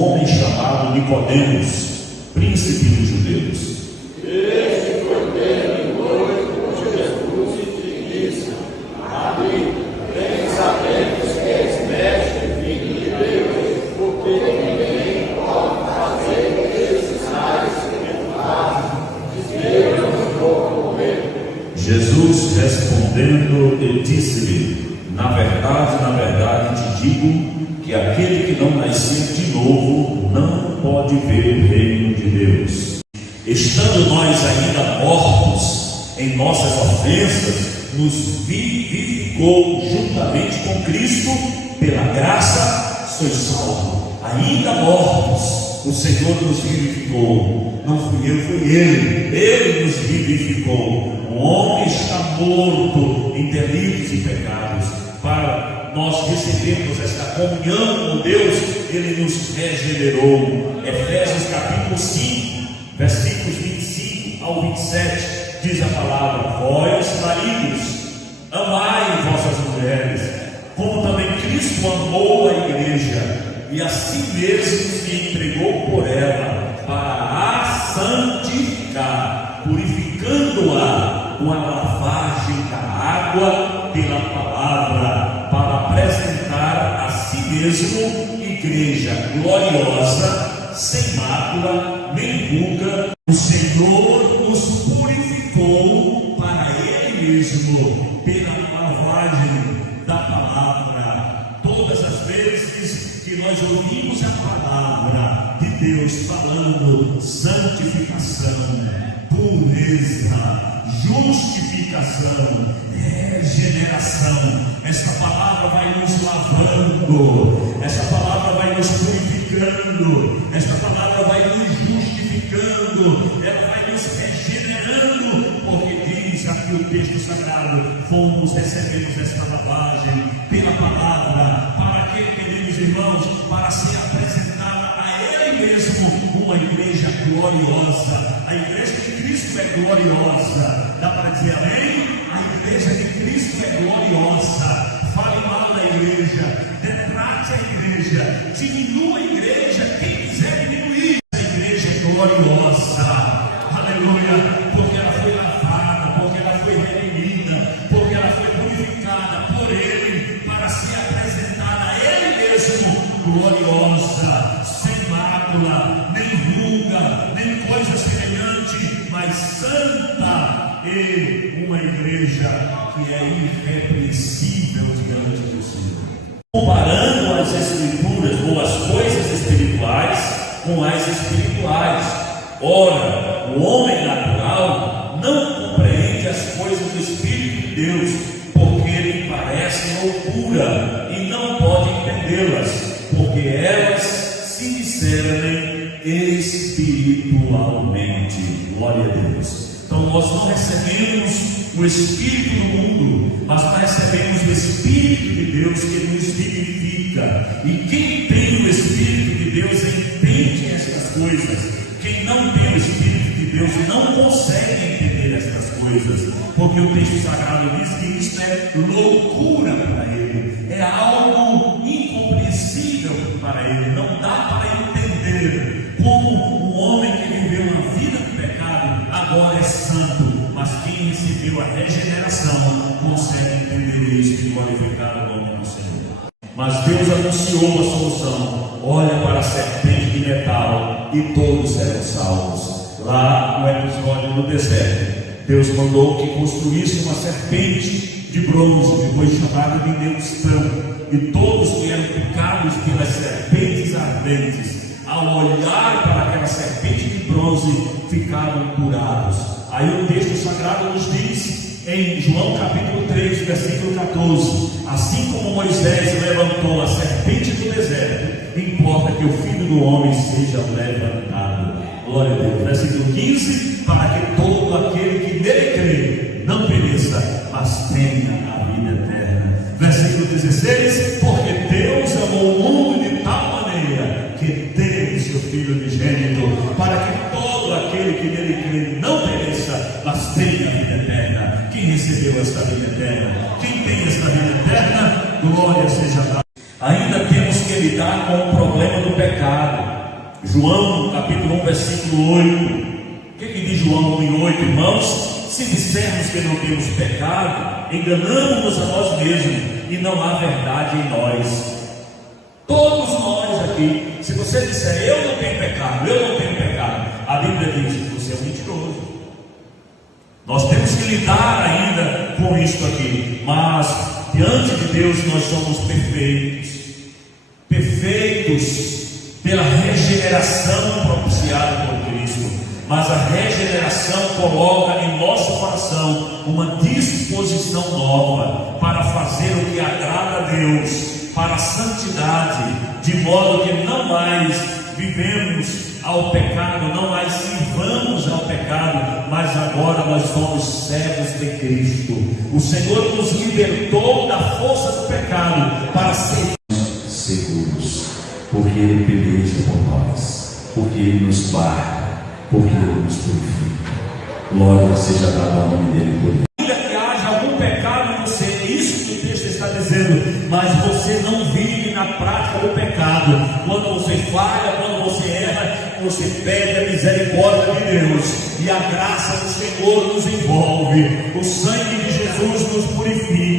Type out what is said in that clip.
um homem chamado Nicodemos, príncipe dos judeus. Este foi dele noivo com Jesus e disse: Rabi, bem sabemos que és mestre, filho de Deus, porque ninguém pode fazer esses sinais que tu fazes, Deus não pode comer. Jesus respondendo, ele disse-lhe: na verdade te digo que aquele que não nascer de novo não pode ver o reino de Deus. Estando nós ainda mortos em nossas ofensas, nos vivificou juntamente com Cristo, pela graça sois salvos. Ainda mortos, o Senhor nos vivificou. Não fui eu, foi Ele nos vivificou. O homem está morto em delitos e pecados. Para nós recebermos esta comunhão com Deus, Ele nos regenerou. Efésios capítulo 5, versículos 25 ao 27, diz a palavra: vós maridos, amai vossas mulheres, como também Cristo amou a igreja, e a si mesmo se entregou por ela, para a santificar, purificando-a com a lavagem da água pela palavra, para apresentar a si mesmo igreja gloriosa, sem mácula, nem ruga. O Senhor nos purificou para Ele mesmo, pela lavagem da palavra. Todas as vezes que nós ouvimos a palavra de Deus falando santificação, pureza, justificação, regeneração, essa palavra vai nos lavando, essa palavra vai nos purificando, essa palavra vai nos justificando, ela vai nos regenerando, porque diz aqui o texto sagrado: fomos, recebemos esta lavagem pela palavra. Para que, queridos irmãos? Para ser apresentada a Ele mesmo uma igreja gloriosa. A igreja de Cristo é gloriosa. Dá para dizer amém? A igreja de Cristo é gloriosa. Fale mal da igreja, detrate a igreja, diminua a igreja, quem quiser diminuir. A igreja é gloriosa, aleluia, porque ela foi lavada, porque ela foi redimida, porque ela foi purificada por Ele, para ser apresentada a Ele mesmo gloriosa, sem mácula, nem ruga, nem coisa semelhante, mas santa, e uma igreja que é irrepreensível diante do Senhor. Comparando as Escrituras ou as coisas espirituais com as espirituais. Ora, o homem natural não compreende as coisas do Espírito de Deus, porque lhe parecem loucura e não pode entendê-las, porque elas se discernem espiritualmente. Glória a Deus. Então nós não recebemos o Espírito do mundo, mas nós recebemos o Espírito de Deus que nos vivifica. E quem tem o Espírito de Deus entende estas coisas. Quem não tem o Espírito de Deus não consegue entender estas coisas, porque o texto sagrado diz que isto é loucura para ele, é algo incompreensível para ele. Não dá para entender como um homem que viveu uma vida de pecado agora é santo, mas quem recebeu a regeneração consegue entender isso e glorificar o nome do Senhor. Mas Deus anunciou a solução: olha para a serpente de metal e todos serão salvos. Lá no episódio do deserto, Deus mandou que construísse uma serpente de bronze, depois chamada de Neustão, e todos que eram picados pelas serpentes ardentes, ao olhar para aquela serpente de bronze, ficaram curados. Aí o texto sagrado nos diz, em João capítulo 3, versículo 14: assim como Moisés levantou a serpente do deserto, importa que o Filho do Homem seja levantado. Glória a Deus. Versículo 15: para que todo aquele que nele crê não pereça, mas tenha a vida eterna. Versículo 16: porque Deus amou o mundo de tal maneira que deu o seu Filho unigênito, para que todo aquele que nele crê não pereça, mas tenha a vida eterna. Quem recebeu esta vida eterna? Quem tem esta vida eterna? Glória seja a Deus. Ainda temos que lidar com o problema do pecado. João, capítulo 1, versículo 8. O que diz João 1:8, irmãos? Se dissermos que não temos pecado, enganamos-nos a nós mesmos e não há verdade em nós. Todos nós aqui, se você disser eu não tenho pecado, a Bíblia diz que você é um mentiroso. Nós temos que lidar ainda com isso aqui, mas diante de Deus nós somos perfeitos pela regeneração propiciada por Cristo. Mas a regeneração coloca em nosso coração uma disposição nova para fazer o que agrada a Deus, para a santidade, de modo que não mais vivemos ao pecado, não mais sirvamos ao pecado, mas agora nós somos servos de Cristo. O Senhor nos libertou da força do pecado para ser seguros, porque Ele peleja por nós, porque Ele nos guarda, porque Ele nos purifica. Glória seja dada ao nome dEle por isso. Ainda que haja algum pecado em você, isso que o texto está dizendo, mas você não vive na prática do pecado. Quando você falha, quando você erra, você pede a misericórdia de Deus, e a graça do Senhor nos envolve. O sangue de Jesus nos purifica.